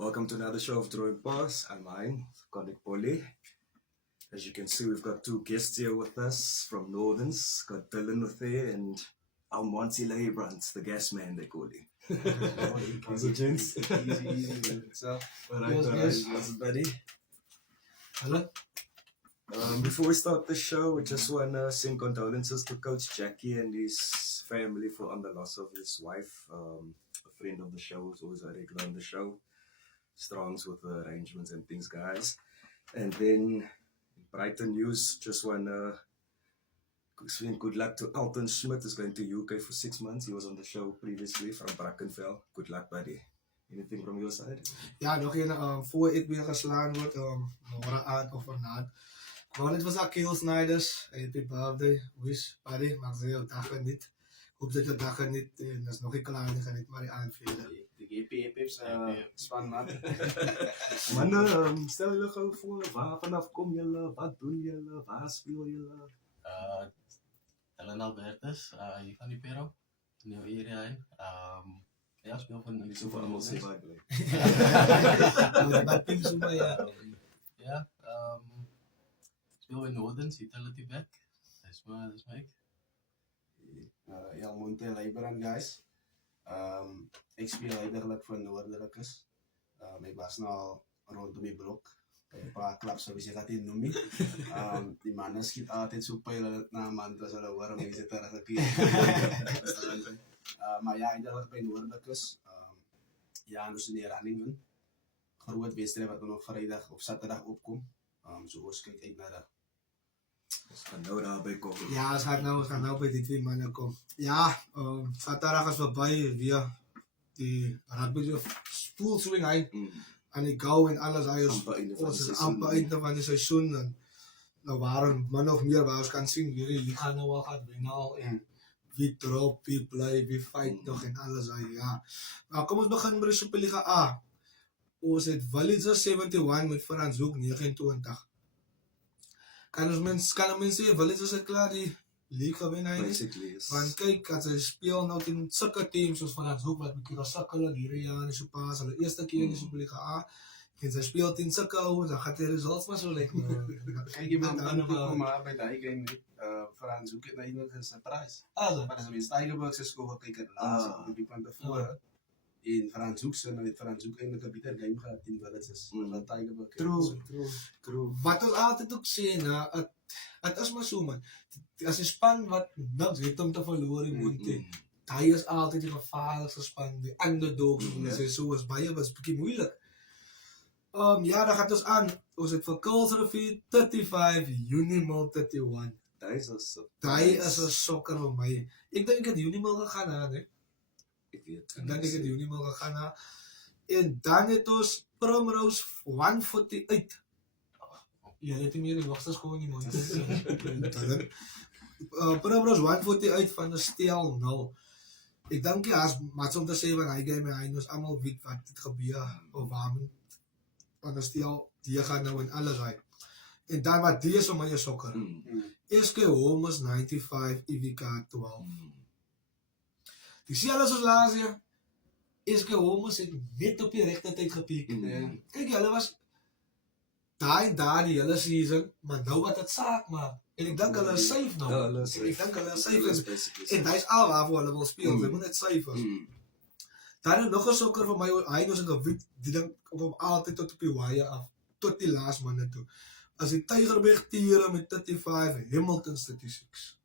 Welcome to another show of Drawing Pass. I'm mine, Konik Poli. As you can see, we've got two guests here with us from Northerns. Got Dylan with there and Almonty Leibrandt, the gas man, they call him. How's it, gents? Easy. So, Alright, how's it, buddy? hello. Before we start the show, we just want to send condolences to Coach Jackie and his family on the loss of his wife, a friend of the show, who's always a regular on the show. Strongs with the arrangements and things, guys. And then Brighton news, just want to say good luck to Elton Schmidt, who's going to UK for 6 months. He was on the show previously from Brackenfell. Good luck, buddy. Anything from your side? Ja, nog een voor het weer geslaan wordt, morgen uit of vanavond. Maar het was ook Kiel Snijders. Happy birthday, wish, buddy. Maak ze jouw dagen niet. Ik hoop dat je dagen niet, dat is nog niet klaar, die gaan niet maar aanvullen. De GP-pips span, man. Mannen, stel jullie gewoon voor, waar vanaf kom jullie, wat doen jullie, waar speel jullie? Dylan Albertus, hier van die Pero, nieuw area in. Ja, speel van Niet zoveel allemaal zeggen, eigenlijk. Bij Pim Zuma, ja. Ja, speel in Northern, utility back. Dat is mij. Ja, Monte Leibrand, guys. Ik speel eigenlijk voor Noordelijkers. Ik was nou rondom die blok. Een paar clubs zoals je gaat in noemen. Die mannen schiet altijd zo pijlen na een man, dat is wel warm, je zit daar een maar ja, eigenlijk bij Noordelijkers. Ja, dus in die running doen. Groot wedstrijd wat dan op vrijdag of zaterdag opkomt. Zo kijk ik naar dat. Dus gaan nou daarbij komen. Ja, het gaat nou bij die twee mannen komen. Ja, zaterdag is voorbij via die rugby spoelswing heen. En ik gauw en alles is amper einde van het seizoen. En nou waren man of meer waar we kan zien wie die gaan nou al gaat winnen al. En wie drop, wie play, wie fight nog en alles. Ja. Maar kom ons beginnen met de Superliga A. Ons het Villagers 71 met Frans Hoek 29. Kan men sê, Villagers het klaar die league gewinnen. Basically, yes. Want kijk, als ze spelen nou in zulke teams zoals Frans Hoek, wat een keer sukkelen, hierdie jaar in de Superliga, hulle eerste keer in de Superliga A. En ze speelt in zulke ouwe, dan gaat de results maar zo lekker. Kijk, je bent aan maar bij die game Frans Hoek het nou iemand een surprise. Also, Maar dat is een Steigerberg se score kyk het laatste die van tevore. In Frans Hoek se het Frans Hoek eintlik 'n bitter game gehad in Villagers. Dat Steigerberg. True. wat ons altijd ook sê, het is maar zo man. Als een span wat niks heeft om te verloren moet, hij is altijd die gevaarlijkste span, die underdog, zo is baie, was een beetje moeilijk. Ja, dan gaat ons aan. Ons het voor Kulsrivier 35, Unimil 31. Hij Hij is een sokker van mij. Ik denk dat Unimil gegaan aan, hè. Ik weet Ik denk dat Unimil gegaan aan. En dan het ons Primrose 148. Ja, dit is meer die hoogste school in die mond. Primrose 148 van de Steel 0. Ik denk ja, als Mats om te zeggen van hij game hij ons allemaal weet wat dit gebeur of waarom. Van de Steel, die gaan nou in alles uit. En dan wat die is van mijn sokker. SK Homes 95, IVK 12. Die zie alles als laatste jaar. SK Homes het net op die rechte tijd gepiekt. Kijk, hulle was daar die hele season, maar nou wat het zaak maakt. En ik denk hulle is safe nou. Ja, hulle is safe. Ik denk hulle is safe. Basically En dat is al waarvoor hulle wil spelen. Ze moet net safe. Dan is nog een sokker van mij, hij was een gebied, die dan kwam altijd tot op die wire af. Tot die laatste man toe. Als die Tigerberg tieren met 35, Hamilton statistics.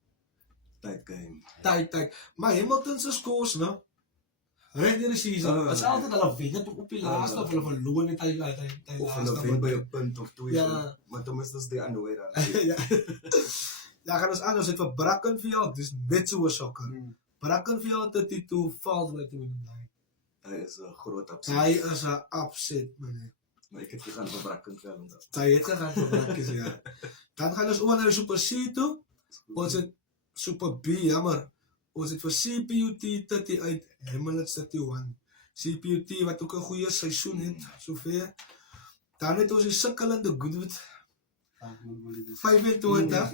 Tight game. Tijd. Maar Hamilton zijn scores, nou. Recht in de season. Het is altijd al winnen op die laatste, of hulle verloren met die Of laatste. hulle wen by 'n punt of twee. Ja. Maar tenminste is die ander way dan. Ja. Ja, gaan ons aan. Ons het vir Brackenfell, dis net so 'n sokker. Brackenfell 32 valt by 29. Hy is 'n groot upset. Hy is 'n upset, man. Maar ek het gegaan vir Brackenfell en dat. Hy het gegaan vir Brackenfell, ja. Dan gaan ons oor na die Super C toe. Ons het Super B, jammer. Ons het vir CPUT 30 uit Hamilton 31. CPUT wat ook 'n goeie seisoen het, sover. Dan het ons die sukkelende Goodwood 25,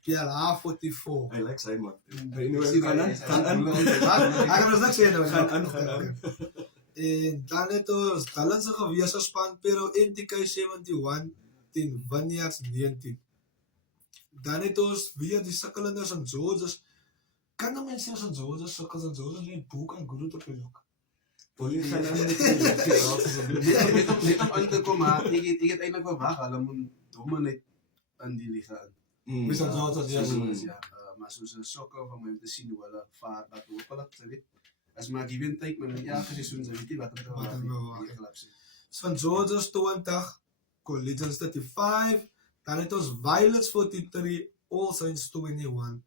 PLH 44. Hy lyk sy man. Anyway, gaan aan. Ek kan ons niks sê nou. Gaan aan. En dan het ons Talent se gewees as span Pero NTK 71 teen Vineyards 19. Dan het ons weer die sukkelende St. George's. Kan nou mense St. George's sukkel St. George's nie boek aan goed op die lok. Polisie gaan nou net Net om aan te kom, maar ek het eintlik verwag, hulle moet domme net in die liga in. Mis St. George's Ja, maar soos 'n sokker van my om te sien hoe hulle vaar, dat hoop hulle, jy weet. As maar give and take, maar ja, seisoen se weet jy wat Wat hulle verwag, ja. verwag. St. George's 20, Collegians 35, dan het ons Violets 43, All Saints 21,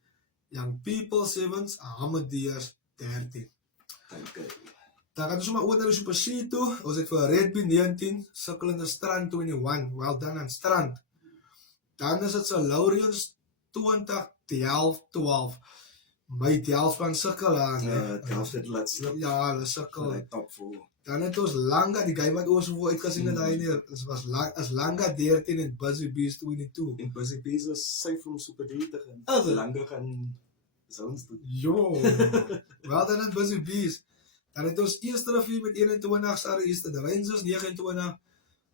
Young People 7, Ahmadiyas 13. Dan gaan ons maar oor na die Super C toe. Ons het vir Redby 19, Sukkelende Strand 21. Well done aan Strand. Dan is het St. Laurens 20, Delft 12. My Delftspan sukkel aan. Delft het laat slip. Ja, hulle sukkel. Hy top 4. Dan het ons Langa, die guy wat ons voor uitgesien het daai neer. Dit was as Langa 13 en Busy Bees 22. En Busy Bees was safe om Super D te gaan. Is het? Langer gaan zones doen. Jo. Wel dan het Busy Bees. Dan het ons eerste rivier met 21, Sarah Eastern Rangers 29.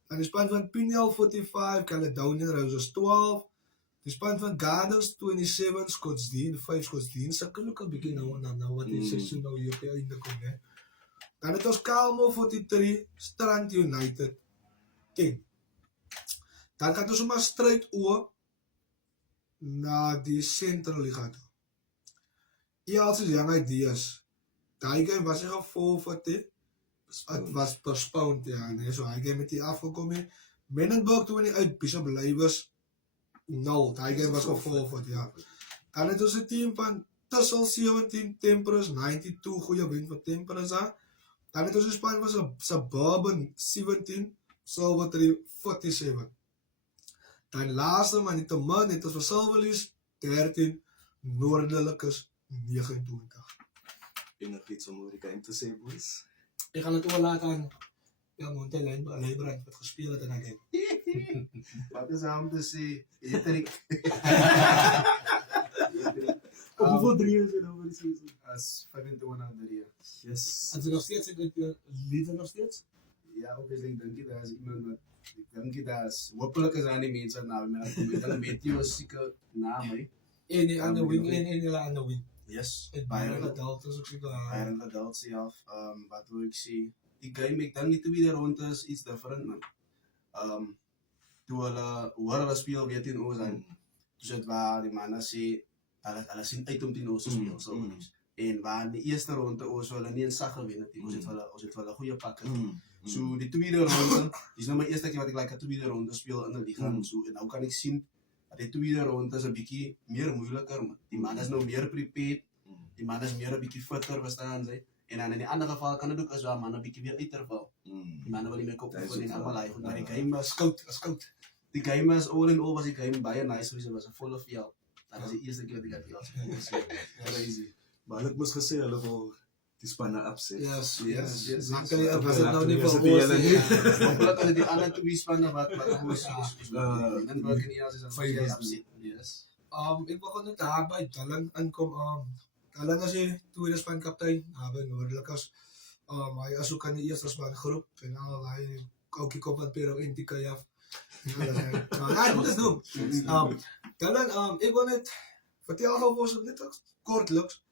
Dan die span van Pinel 45, Caledonian Roses 12. Die span van Gardens 27, Scottsdene 5, Scottsdene. Sukkel ook 'n bietjie nou wat die seisoen nou hier op die einde kom, hè. Dan het ons Calmo 43, Strand United 10. Dan gaan ons maar straight oor na die Central Liga toe. EL's Young Ideas. Daai game was ek al voor dit. Het was postponed, ja. Nee, so hy game het hier afgekom hier. Menenburg toe nie uit Bishop Lywers 0. Daai game was al voor, ja. Dan het ons 'n team van Tussel 17, Temperance 92, goeie wen vir Temperance aan. Dan het ons 'n span van Suburban 17, Silvertree 47. Dan laaste maar niet te min het ons vir Silverlees 13, Noordelikes 29. Enigiets om oor die game te sê, boys? Ik ga het overlaten aan Monte Leibrand wat gespeeld het in dat game. Wat is aan om te sê? Eterik. Hoeveel 3 is het over die season? As 25-3. Yes. Als ze nog steeds lieden nog steeds? Ja, obviously, ik denk dat is iemand wat... Ik denk dat is... Hopelijk is aan die mensen nou, maar dan weet je wel zeker naam, hè. En die andere wing en die andere wing. Yes. Het Byron Adult is ook zeker. Byron Adult zelf, wat wil ik zeggen? Die game, ik denk niet hoe die rond is, iets different, man. Toen hulle speel weer 10 oor zijn. Dus het waar die mannen sê, hulle sien uit om 10 oor te speel, so niks. En waar in die eerste ronde oor hulle nie in sag gewen het, ons het hulle goeie pakke. So die tweede ronde, dis nou my eerste keer wat ek like 'n tweede ronde speel in 'n liga so en nou kan ek sien dat die tweede ronde is 'n bietjie meer moeiliker, man. Die man is nou meer prepared. Die man is meer 'n bietjie fitter, verstaan jy? En dan in die ander geval kan dit ook as waar man 'n bietjie weer uitterval. Die man wil nie meer kop voor en almal hy goed, maar die game was scout. Die game was all in all was die game baie nice, so was 'n volle veld. Dat was die eerste keer wat ek dit gehad het. Crazy. Maar hulle het mos gesê hulle wil die spanne upset. Yes. Dan kan je, was het nou niet voor ons? Hopelijk hadden die andere twee spannen wat goed is. En welke niet als is een goede optie. Yes. Ik begon het daarbij Dallen aankom. Dallen is je tweede spankaptein. Hebben Noordelijkers. Hij is ook aan de eerste spangroep. En al hij ook ik op wat Pero Intica af. Hij moet het doen. Dallen, ik wil het vertel gewoon voor ze net kortelijks.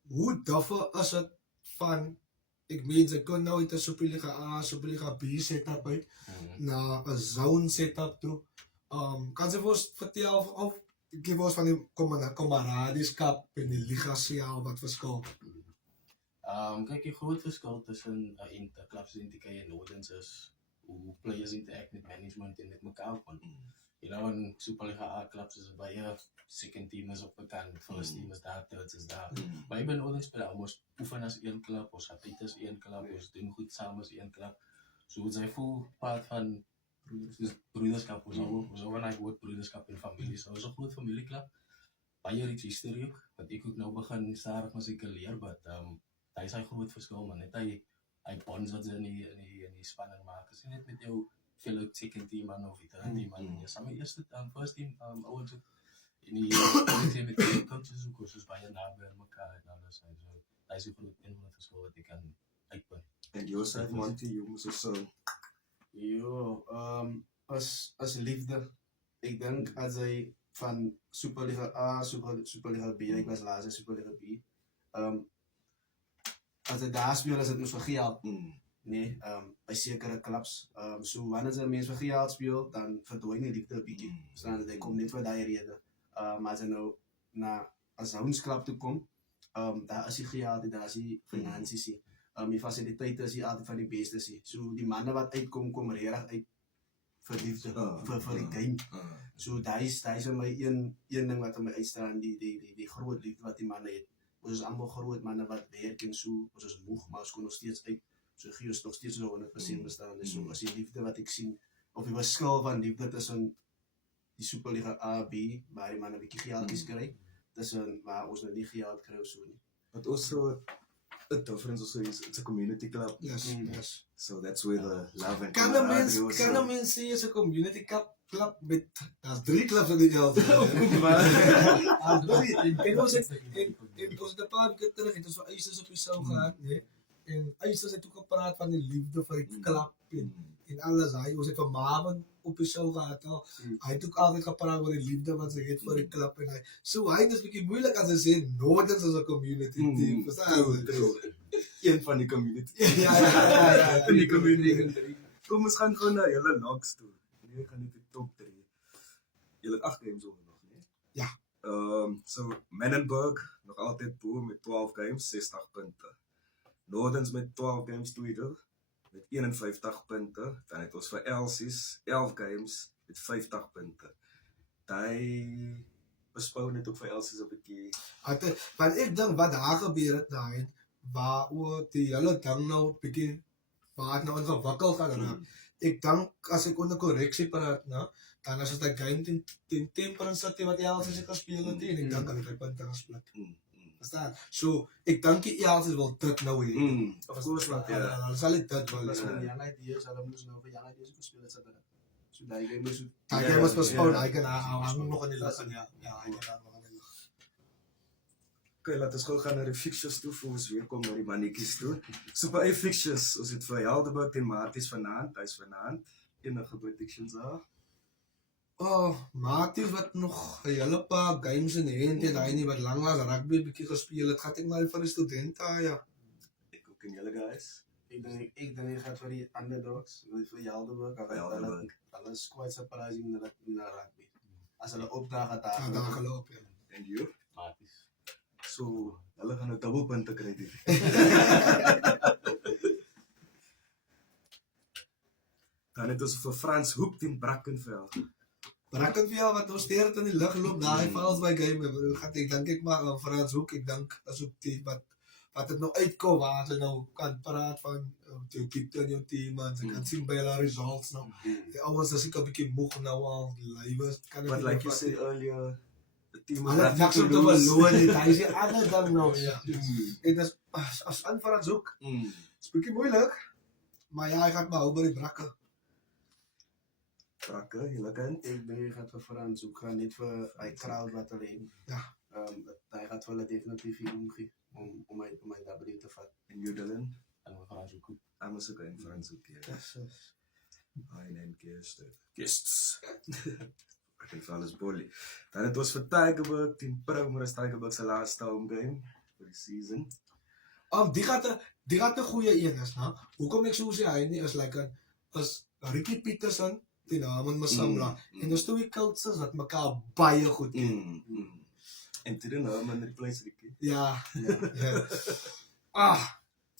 Hoe doffer is het van, ik meen, ze kunnen nooit een Superliga A, Superliga B setup uit, naar een zone setup toe. Kan ze voor ons vertellen of ik geef ons van die kameradieschap en die liga C wat verschil? Kijk, die groot verschil tussen interclubs en Nordens is hoe players interact met management en met elkaar. You know, in Superliga A clubs is baie second team is op de kant, first team is daar, third is daar. Maar ik ben Nordens spelen, ons oefen als één club, ons appetit is één club, ons doen goed samen als één club. So het is full part van broederschap, we zouden eigenlijk woord broederschap in familie. So het is een groot familieclub, baie rich history ook, wat ik ook nou begin stadig maar zeker leer, maar dat is een groot verschil, man. Net hij bonds wat ze in die spannen maken, is net met jou fellow second team man of veteran team man. Ja, samen eerste first team ouens ook in die met die coaches ook, soos baie naby aan mekaar en alles. So dat is ook groot een van het verschil wat ik kan uitpunt. And your side, Monty, you moest also. Jo, as liefde. Ik denk als hij van Superliga A, Superliga B, ik was laatst in Superliga B. Als hij daar speelt, is het moest voor geld. Nee, bij zekere clubs. So wanneer ze mensen voor geld speelt, dan verdwijnt die liefde een beetje. Verstaan? Hij komt niet voor die reden. Maar als hij nou naar een zoonsclub toe komt, daar is hij geld, daar is hij financiën. Die faciliteiten is hij altijd van die beste. So die mannen wat uitkomen, komen er erg uit voor liefde, voor die game. So daar is vir my een ding wat aan my uitstraan, die groot liefde wat die mannen het. Ons is allemaal groot mannen wat werk en so, ons is moeg, maar ons kon nog steeds uit. So gee ons nog steeds so 100% bestaan. Dus so as die liefde wat ek sien, of die verskil van liefde tussen die Superliga A, B, waar die mannen 'n bietjie geldjies kry, tussen waar ons nou nie geld kry of so nie. But also, a difference also is it's a community club. Yes, yes. So that's where the love and Kan camaraderie also- een mens sê is 'n community club met daar's 3 clubs in die veld. En ons het een paar keer terug het ons vir eisers op die sou gehad, nee. En eisers het ook gepraat van die liefde vir die klub en alles. Ons het vir Marvin op die sou gehad. Hy het ook altyd gepraat oor die liefde wat hy het vir die klub en hy. So hy is 'n bietjie moeilik as hy sê Northern is 'n community team. Verstaan? Een van die community. Ja. In die community. Kom, ons gaan gewoon na julle logs toe. Nee, ek gaan nie die top 3. Julle het 8 games onder nog, nee? Ja. So Menenberg nog altyd bo met 12 games, 60 punte. Northerns met 12 games tweede met 51 punte. Dan het ons vir Elsies 11 games met 50 punte. Daai bespou net ook vir Elsies 'n bietjie. Want ek dink wat daar gebeur het daai waar die hele ding nou bietjie waar het nou ontwikkel gaan raak. Ek dink as ek onder korreksie praat, nou, dan is dit 'n game teen Temperance City wat Elsies het gespeel het en ek dink hulle het punte gesplit. Verstaan? So ek dink die Elsies wil dit nou hê. Of course not, ja. Hulle sal dit wil. As hulle young ideas, hulle moes nou vir young ideas gespeel het Saterdag. So daai game is Daai game was postponed. Hy kan hang nog in die lug en ja, hy kan daar nog in die lug. Okay, laat ons gou gaan na die fixtures toe voor ons weer kom na die mannetjies toe. Super A fixtures, ons het vir Helderberg teen Marties vanaand, hy's vanaand. Enige predictions daar? Marties wat nog 'n hele paar games in hand het, hy nie wat lanklaas rugby bietjie gespeel het, gaan ek maar vir die studente, ja. Ek ook en julle guys. Ik denk ik ga voor die underdogs, voor Helderberg. Dat is quite surprising naar rugby. Als hulle opdagen daar. Ja, daar geloop, ja. En you? Maties. So, hulle gaan 'n dubbelpunte kry dit. Dan het ons vir Frans Hoek teen Brackenfell. Brackenfell wat ons steer in die lug loop, daai vals by game. Ek dink ek maar Frans Hoek, ek dink as ook die wat het nou uitkom waar jy nou kan praat van jou keeper en jou team en jy kan sien by hulle results nou. Die ouens is seker 'n bietjie moeg nou al, die lywe kan But like you said earlier, the team hulle het niks om te verloor nie. Hy sê ander dan nou. Ja. En dis as aan Frans Hoek. Dis bietjie moeilik. Maar ja, hy gaan maar hou by die brakke. Brakke, julle kant. Ik denk je gaat voor Frans ook gaan, niet voor hij crowd wat alleen. Ja. Hij gaat wel definitief hier omgaan om mijn W te vatten. En you Dylan? En we gaan zoeken. Amos ook in Frans Hoek. Yes. Hy neem guests. Ek het alles bolie. Dan het ons vir Tigerberg teen Primrose, Tigerberg se laaste home game vir die season. Die gaat 'n goeie een is, nou. Hoekom ek so sê hy nie is like as Ricky Peterson teen Herman Masamba en dis twee coaches wat mekaar baie goed ken. En toe nou man replace Ricky. Ja.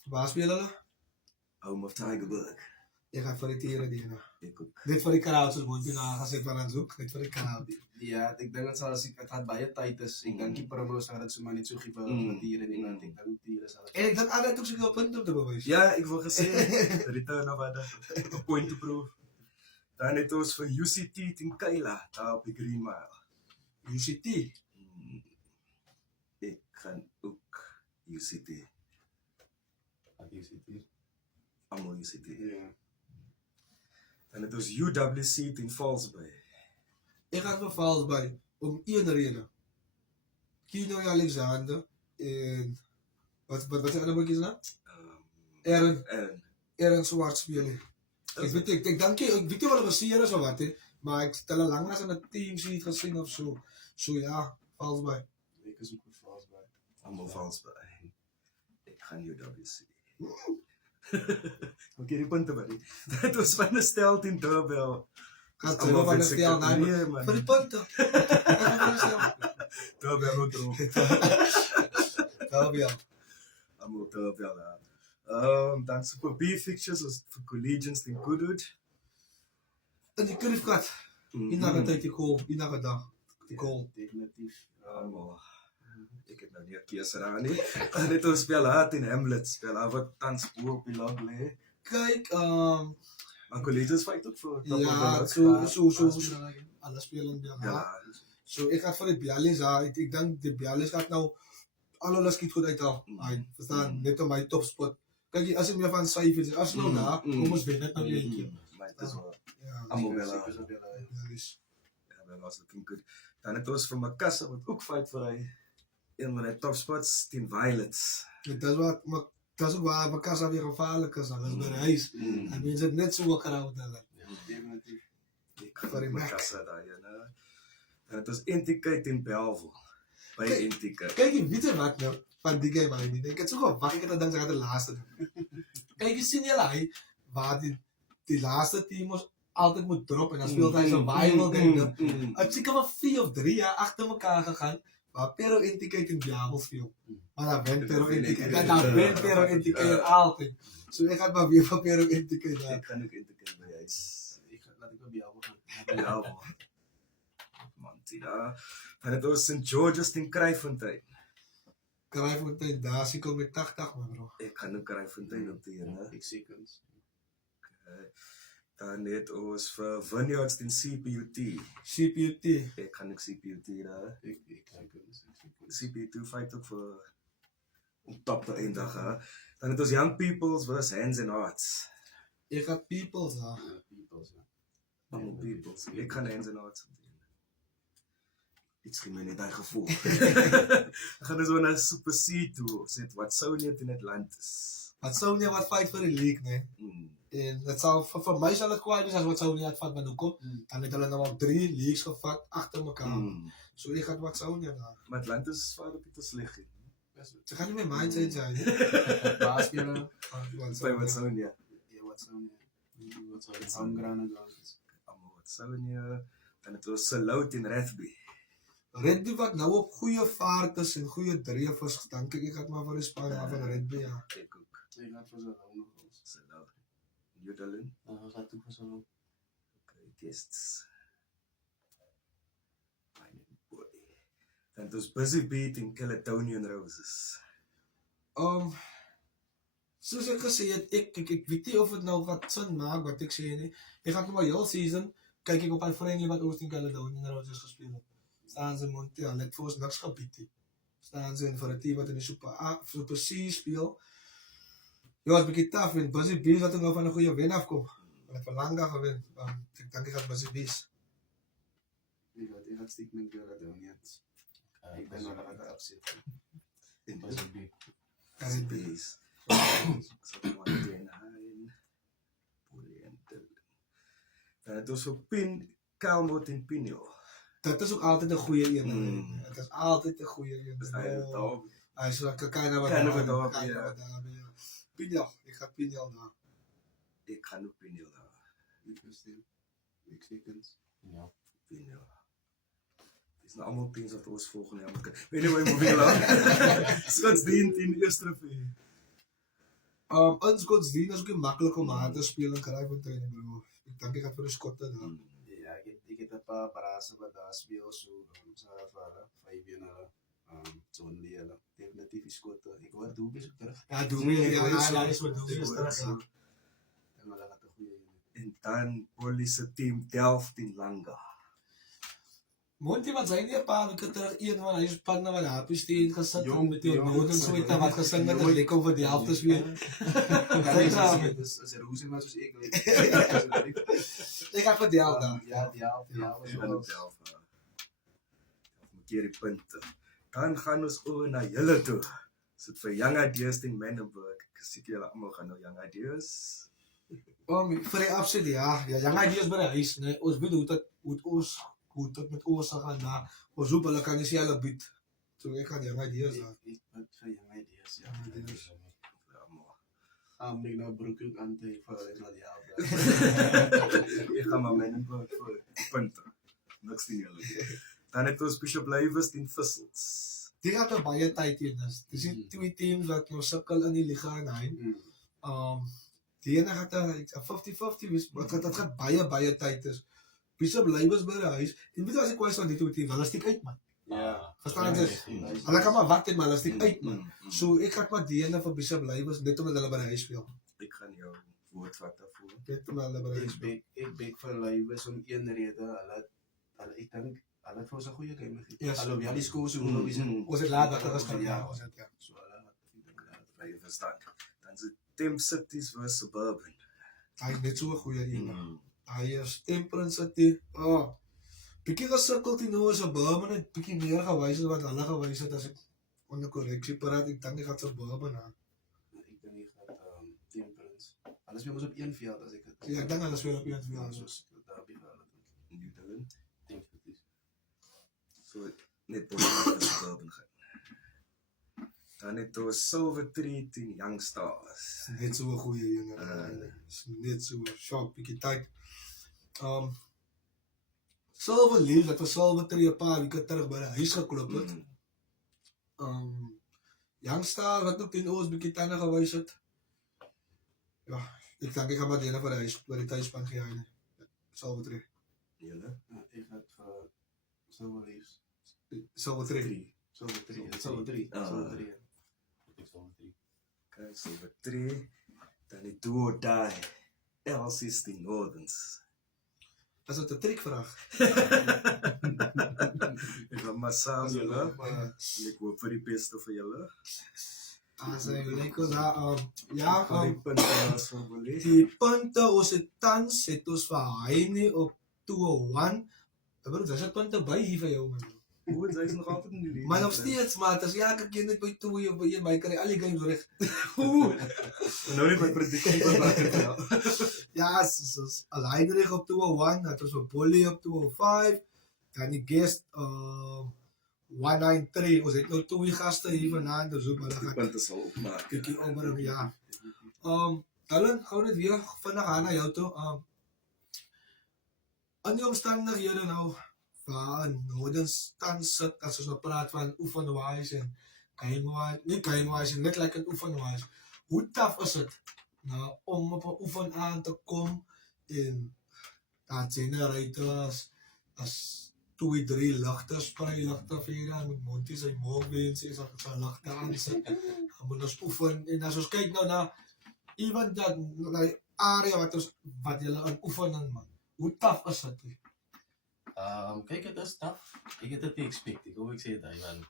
Waar speel hulle? Home of Tigerberg. Ek gaan vir die tiere die nou. Ek ook. Net vir die crowd soos moet jy na gesê van ons ook, net vir die crowd. Ja, ik denk dat het gaat bij je tijd is. Ik denk die promos gaan het zomaar niet zo geven met dieren in land. Ik denk dieren zal het. En ek dink altyd ook seker punte om te bewys. Ja, ek wil gesê return of a point to prove. Dan het ons vir UCT teen Kayla daar op die Green Mile. UCT. Ek gaan ook UCT. Wat is dit hier? Almal UCT. Ja. Dan het ons UWC teen Falsbay. Ek gaan vir Vals by om een rede. Kino Alexander en wat is die ander boekies nou? Aaron Swart speel nie. Ek weet nie wat hulle beseer is of wat he, maar ek het hulle langs in 'n team sheet gesien of so. So ja, vals by. Ek is ook goed vals by. Allemaal vals bij. Ik ga nu WC. Oké, die punten buddy. Dat was van de stel in doorbel. Gaan terug van die stel, nee, man. vir die punte. Doorbel moet erop. Daarbij. Allemaal doorbel. Dan Super B fixtures was voor collegians in Goodwood. En die Kurfkat, inaga tyd die goal, inaga dag. Die goal. Definitief. Allemaal. Ik heb nou niet een keer gedaan, nie. Net ons speel hard in Hamlet. Speel hard wat tanspoor op die log lee. Kyk, Maar collegians fight ook voor. ja, so, alles spelen ja. Ja. So ek gaan vir die Bialis, ek dink die Bialis gaat nou al hulle skiet goed uithaal. Verstaan, net om my topspot. Kyk, as jy meer van syfers is, as nou daar, kom ons wen net nou een keer. Maar het is wel. Ja, Allemaal wel. Bialis. Ja, dat was looking good. Dan het ons van Makassa wat ook fight vir hy een van die topspots teen Violets. Dit is wat, maar dat is ook waar Makassa weer gevaarlik is, dat is by die huis. En mense het net so wakker uit hulle. Definitief. Ik ga Voor die met Mac. Makassa daar, ja. En het was NTK teen Belleville. By Kijk, NTK. Kijk, jy weet jy wat nou, van die game maar nie. Ek het so gewag, ek het gedink sy gaan die laaste doen. Kyk, jy sien julle hy, waar die laaste team ons altyd moet drop, en dan speelt hy survival game. Het seker maar 4 of 3 jaar achter mekaar gegaan, waar Pero NTK in Diablo speel. Maar dan wen Pero NTK, en dan wen Pero NTK altyd. So ek gaan maar weer van Pero NTK daar. Ik ga ook NTK by huis. Laat ek op jou gaan. Ja, man, zie daar. En het was St. George's teen Kryfontein. Kryfontein, daar sien kom met 80 man bro. Ik ga nu Kryfontein op die ene. Ek seconds. Dan het ons vir Vineyards teen CPUT. CPUT. Ik ga nu CPUT daar. Ek seconds. CP2 fight ook voor om top te eindigen. Dan het ons Young Peoples versus Hands and Hearts. Ek het Peoples daar. Peoples, ja. Allemaal Peoples. Ik ga Hands and Hearts doen. Iets ging mij niet dat gevoel. We gaan dus wel naar Super C toe. Zit wat zo niet in Atlantis. Wat sou nie wat fight vir die league, nee. En dat sal vir my sal dit kwaai wees as wat sou nie vat van hoekom. Dan het hulle nou al 3 leagues gevat agter mekaar. So jy gaan wat sou nie daar. Maar Atlantis is vaar op die sleg. Ze gaan nie my mindset zijn. Baasspelen. Bij wat zo niet. Ja, wat zou nie. Wat zou nie. Aangraan en alles. Allemaal wat zo niet. Dan het was Salou in Rathby. Redby wat nou op goeie vaart is en goeie dreef is, dink ek gaan maar vir die span af van Redby, ja. Ik ook. Ek gaan vir so nog ons. Salou. Jodalin. Was dat toe zo? Okay, tests. Boy. Dan het was Busy Beat in Caledonian Roses. Soos ek gesê het, ek weet nie of het nou wat sin maak wat ek sê nie. Ek gaan maar heel season, kyk ek op my friendly wat Oost in Caledonian Roses gespeel het. Staan ze in Montreal, net voor ons niks gebied nie. Staan ze in vir 'n team wat in die Super C speel. Ja, het is 'n bietjie taaf en Busy Bees wat nou van 'n goeie wen afkom. Hulle het vir lang daar gewen. Ek dink ek gaan Busy Bees. Ek gaan stiek met Caledonians. Ek ben nog aan het opzet. In Was een big. Busy Bees. So one ten high. Dan het ons voor Calmot in Pino. Dat is ook altijd een goeie een. Het is altijd een goeie een. Dus hij het al. Hij is wel kijken wat daar. ja. Pinjal, ik ga Pinjal na. Ik ga nu Pino daar. Ik bestel. Ik seconds. Ja. Pino. Het is nou allemaal teams wat ons volgende jaar moet kijken. Weet je wat je moet willen? Schotsdien in eerste trofee. Ons godsdienst is ook makkelijk om aan te spelen. Kryfontein, bro. Ik denk ik ga voor de Schotten dan. Ja, ik heb een paar parasen wat daar speel zo. Sa para 5 jaar na. Zo'n leren. Definitief is goed. Ik word doelbis ook terug. Ja, doe me. Ja, is wat doe je terug. En maar dat gaat een goede. En dan police team Delft in Langa. Monty, wat zijn die een paar weken terug? Een van die spannen wat happy steen gezet. Jong, Met die jong, noten zo jong. wat gezegd met het leek over die helft te spelen. Dus als er hoe zijn, maar zoals ik weet. Ik ga voor die helft dan. Ja, die helft. Ja, En dan op Delft. Delft moet keer die punten. Dan gaan ons oor na julle toe. Sit vir Young Ideas in Menenberg. seker julle almal gaan nou young ideas. Vir die absoluut ja, young ideas by die huis, nee, ons weet hoe dit met ons gaan na, ons hoop hulle kan nie sê hulle bied. So ek gaan young ideas daar. Iets wat vir young ideas, ja. Ja, maar. Ik nou broek ook aan te voor ik laat jou. Ek gaan maar mijn voor punte. Niks die hele. Dan het ons Bishop Lywes teen Vissels. Die gaat er baie tyd in is. Dis die twee teams wat nou sukkel in die liga en hy. Die ene gaat 'n 50-50 wees, maar dit gaan baie tyd is. Bishop Lywes by die huis. En weet jy as die kwessie van die twee teams, hulle stiek uit man. Ja. Verstaan jy? Hulle kan maar wat en maar hulle stiek uit man. So ek gaan maar die ene vir Bishop Lywes net omdat hulle by die huis speel. Ek gaan jou woord vat daarvoor. Net omdat hulle by die huis speel. Ik ben voor Lywes om een rede. Ik denk, hulle het vir ons 'n goeie game gegee. Yes. Alhoewel die scores so low is. Ons het laat dat geskryf. Ja, ons het ja. So hulle Lywes dan. Dan is Temp Cities versus Suburban. Hy is net so 'n goeie een. Hy is Temperance City. Bietjie gesukkel teen nou Suburban het bietjie meer gewys as wat hulle gewys het as ek onder korreksie praat. Ek dink hy gaan Suburban aan. Ik denk niet dat Temperance. Alles weer ons op één veld als ik het. Ja, ek dink hulle speel op een Ja, veld. soos daarby hulle. New Dillon. Denk dat is. So net voor Suburban gaan. Dan het ons Silver Tree teen Young Stars. Net so 'n goeie een. Net so sharp bietjie tyd. Silver Leaves, dat was Silver Tree 'n paar weke terug by die huis geklop het. Young Star wat ook teen ons bietjie tande gewys het. Ja, ek dink ek gaan maar die ene vir die huis by die tuisspan gee hy. Silver Tree. Julle? Ik ga het voor Silver Leaves. Silver Tree. Silver 3. Silver 3. Silver 3. Ik zal het drie. Okay, Silver Tree. Dan die Do or Die. LC's teen Northerns. Is dit 'n triekvraag? Ek gaan maar saam julle. En ek hoop vir die beste vir julle. As hy lyk ons daar ja, Vir die punte was van Bolie. die punte ons het tans het ons vir Heine op 201. Bro, dis het punte by hier vir jou man. Hoe is hy nog altyd in die league? Maar nog steeds maar, as ja, ek ken net by 2 of by 1, maar ek kry al die games reg. En nou net my predictie van wakker. Ja, soos Heinrich op 201, dat was op Bolly op 205, dan die guest 193. Ons het nou 2 gaste hier vanaand, dus maar Die dan gaan punte sal opmaak. kykie oor ja. Dylan, gou net weer vinnig aan na jou toe. In die omstandighede nou waar Nordens tans sit as ons nou praat van oefenwise en game-wise, net like 'n oefenwise. Hoe taaf is dit nou om op 'n oefen aan te kom en dat generators as 2-3 ligte sprei ligte vir dan met Monty sy moogwens is as sy ligte aan sit. Dan moet ons oefen en as ons kyk nou na even dat na die area wat julle aan oefening man. Hoe taaf is dit? Kijk, het is tough. Ik had het niet expect. Hoe ik zei dat, man.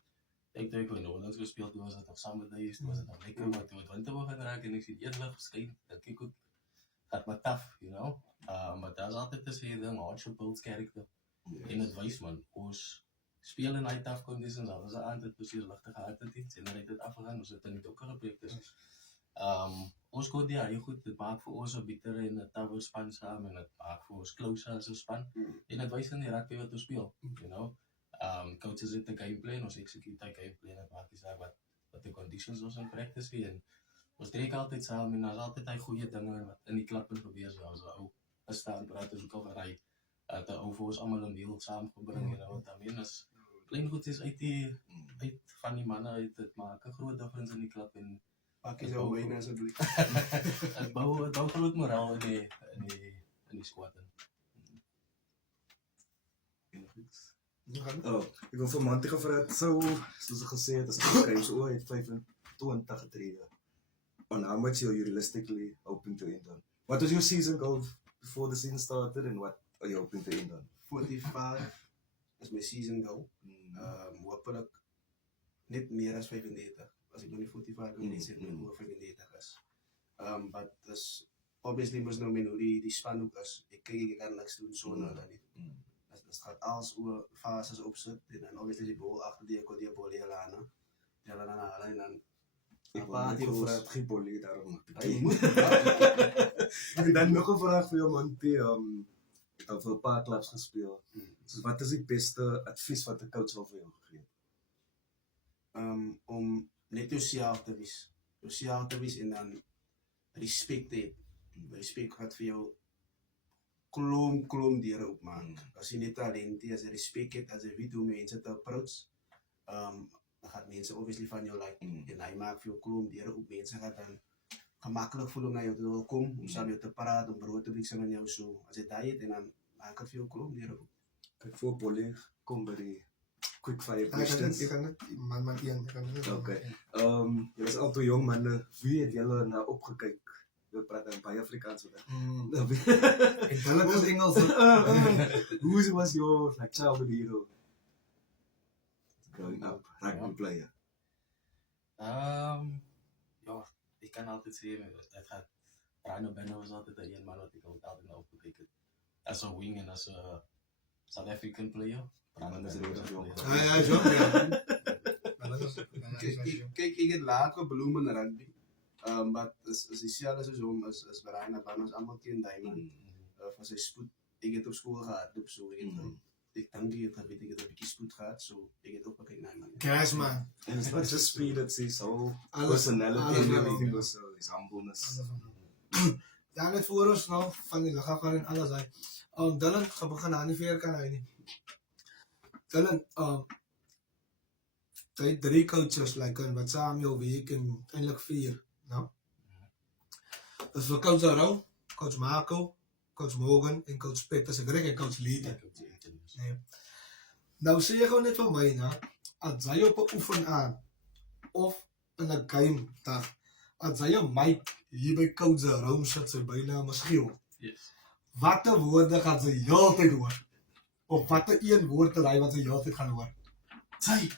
Ik toen ik in Holland gespeeld was het nog samen met die was het nog lekker, maar toen het winter begon raken en ik zie het eerder verschijnen, dan kijk ik gaat maar tough, you know. Maar dat is altijd te zeggen, dan hardship builds character. In advice, man. Ons spelen in high tough conditions, alles aan het precies lastig uit het iets en dan heeft het afgegaan, dus het niet ook gereplikt is. Ons kon ja, heel goed, het maakt voor ons een beter in het tower span samen en het maakt voor ons closer als een span. En het wijst in die rugby wat we spelen, you know. Coaches zitten gameplay en ons execute die gameplay en het maakt iets uit wat de conditions ons in practice weer. En ons trek altijd samen en er is altijd die goede dingen wat in die klappen gebeuren, zoals we staan praten, zoek al rij. Te over ons allemaal een wiel samengebring, you know, wat daarmee is. Klein goed is uit van die mannen uit het maken, groot difference in die klap en Pak je zo mee naar zo'n blik. het bouwt groot moraal in die squad. Oh, ek wil vir Monty gevra het sou soos ek gesê het as ek skryf so het 25 getrede. On how much you're realistically hoping to end on? What was your season goal before the season started and what are you hoping to end on? 45 is mijn season goal. Hopelijk niet meer dan 35. Als ik nog niet 45 kan, niet zitten hoe 35 is. But dus obviously moest nou men die span ook is. Ik kan niks doen zonder dat niet. Dus het gaat als hoe fases opzet en dan obviously die bal achter die bal hier lana. Ja, dan en dan Ik wil Apa net die gevraagd ons... Tripoli, daarom moet Hy ik. moet, En dan nog een vraag voor jou, Monty. Ik heb voor een paar clubs gespeeld. Dus wat is het beste advies wat de coach al voor jou gegeven? om net jouself te wees. Jouself te wees en dan respect te hê. Respect gaat vir jou klom deure oopmaak. As jy net talent het, as jy respect het, as jy weet hoe mense te approach, dan gaan mense obviously van jou like. En hy maak vir jou klom deure oop. Mense gaat dan gemakkelijk voel om naar jou te wil kom, om saam jou te praten, om brood te mixen met jou so. As jy daai het en dan maak het vir jou klom deure oop. Kijk, voor Polly, kom bij die quickfire Ik questions. kan het, man 1. Ik kan het Oké. Je is al te jong, man. Wie heeft jullie naar opgekeken? We praten een paar Afrikaans vandaag. Ik wil het als Engels. Who was your like childhood hero? Growing up, rugby player. Ja, ik kan altijd zeggen, het gaat. Rano Benno was altijd de een man wat ik altijd naar opgekeken. Als een wing en als een South African player. Man, dat is een heel jong. Ja, zo. Ja. Kijk, ik het later bloemen in rugby. Maar as jy sê alles is hom is Brian Ban ons almal ken daai man. Van sy spoed. Ek het op skool gehardloop so ek dink ek het weet ek het 'n bietjie spoed gehad so ek het ook gekyk na hom. Crash man. And it's not just speed, it's his whole Alles- personality alles and wel. everything also, his humbleness. Ja, net voor ons nou van die lichaam en alles uit. Dylan, gaan begin aan die veer kan hy nie. Dylan, hy het 3 coaches like wat saam jou week en eintlik 4, nou. Dus vir coach Arau, coach Marco, coach Morgan en coach Pet, as ek reg en coach Lee. Nee. Nou sê jy gewoon net vir my, nou, as jy op 'n oefen aan of in 'n game dag, as jy 'n mic hier by coach Arau sit sy bynaam is Giel. Yes. Watter woorde gaan sy heeltyd hoor? Of watter een woord het hy wat sy heeltyd gaan hoor? Sy.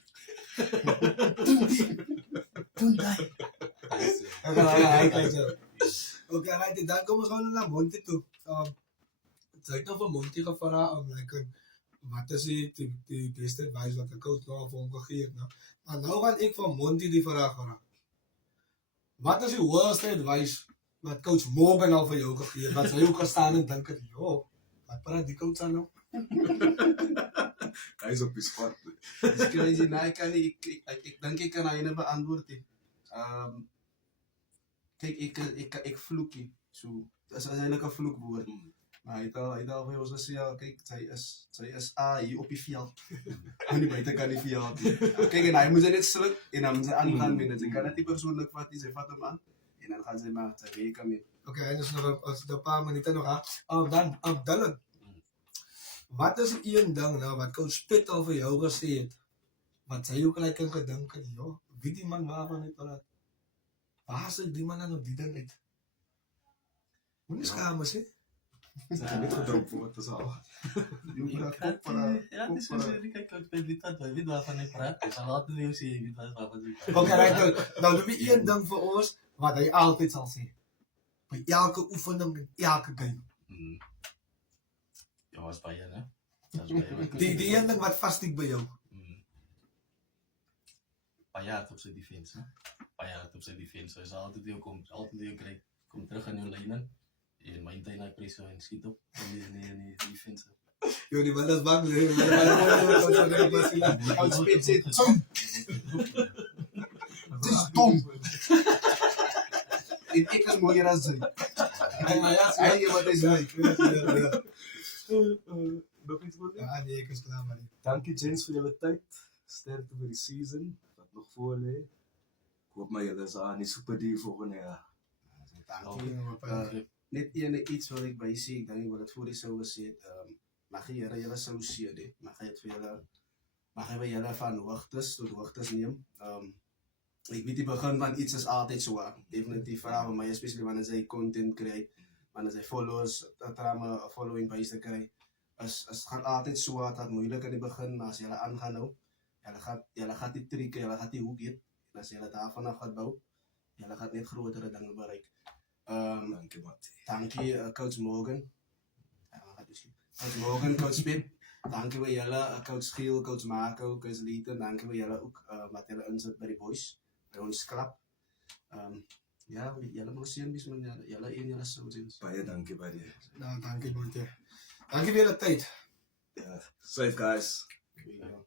Doen die. Ek gaan hy kyk so. Okay, right, dan kom ons gewoon na Monty toe. Sy het nou vir Monty gevra om like wat is die beste advice wat 'n coach nou vir hom gegee het nou. Maar nou gaan ek van Monty die vraag vra. Wat is die worst advice wat coach Morgan al vir jou gegee het? Wat sy ook gestaan en dink het, "Jo, wat praat die coach aan nou?" Hij is op his spot. Dis crazy, nee, ek kan nie ek dink ek kan hy net beantwoord het. Kyk ek vloekie. So dit is eintlik 'n vloekwoord. Maar hy het al vir ons gesê ja, kyk sy is hier op die veld. Aan die buitekant die veld. Kyk en hy moet net sluk en dan moet sy aangaan met dit. Sy kan dit nie persoonlik vat nie, sy vat hom aan en dan gaan sy maar sy werk aan mee. Okay, en dus nog een paar minuten nog aan. Dan, Dylan. Wat is die een ding nou wat coach Pitt al vir jou gesê het? Wat sy ook gelijk in gedink het, joh, wie die man waarvan het praat? Waar sê die man dan op die ding uit? Moenie skaam is, hè? Ze hebben niet gedropt voor wat te zeggen. Ja, het is zo zeker. Kijk, ik ben niet aan het weet waarvan ik praat. Ik zal altijd nieuws zien, ik weet waarvan ik praat. Okay, right, nou doe wie een ding vir ons wat hy altyd sal sê. By elke oefening en elke game. Ja, was baie, né? Dat is baie. Die een ding wat vasstiek by jou. Baie hard op sy defense, né? Baie hard op sy defense. Hy sal altyd jou kry. Kom terug in jou lyne. En maintain hy pressure en skiet op. Nee, defense. Yo, die man is bang, hè? Coach Pitt sê, dis dom. En ek is mooier as hy. Hy wat is hy. Nog iets voor Ja, nee, ek is klaar, man. Dankie Jens voor jullie tijd. Sterkte voor die season. Wat nog voor ligt. Ik hoop maar jullie zijn niet super die volgende jaar. Dankie. Net iets wat ek by sê, ek dink wat dit voor die sou gesê het, mag die Here julle sou seën, hè. Mag hy dit vir julle mag hy by julle van hoogtes tot hoogtes neem. Ek weet die begin van iets is altyd so, definitief vir my, especially wanneer jy content kry, wanneer jy followers, dat raam 'n following base te kry. Is gaan altyd so dat moeilik in die begin, maar as jy aangaan nou, jy gaan die trick, jy gaan die hoek hê, en as jy daarvan af gaan bou, jy gaan net grotere dinge bereik. Dankie Matti. Dankie coach Morgan. Coach Morgan, coach Pitt. Dankie vir julle, coach Giel, coach Marco, coach Lieten. Dankie vir julle ook wat julle insit by die boys, by ons klub. Ja, julle moet sien bis man julle een julle soutjens. Baie dankie by die. Nou, dankie Boete. Dankie vir julle tyd. Yeah. Safe guys. Ja.